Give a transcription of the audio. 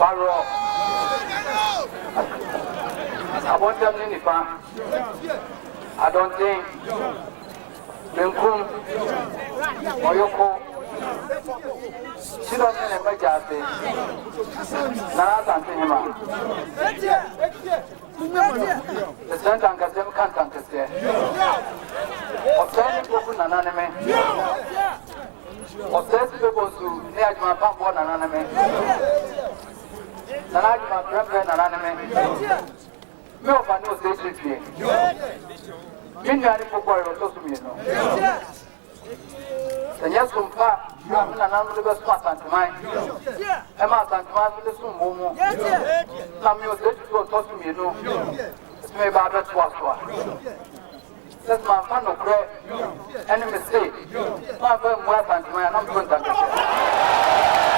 Barrow. I want them in the farm. I don't think Benkum Oyoko. She doesn't have my job. Asantehene. The Santa Gazem can't understand. Osei Poku Nananame. Osei people to Niagma Pampo Nananame. Nanagma Grandpa Nananame. No one knows this is here. Minyari Poku Rosomino. The yes, some fat, and I'm the best part of mine. Emma Santamas with the Sumo. Some you said to talk to me, no. Maybe about that was. That's my fun of prayer. Any mistake. My friend was and I'm going to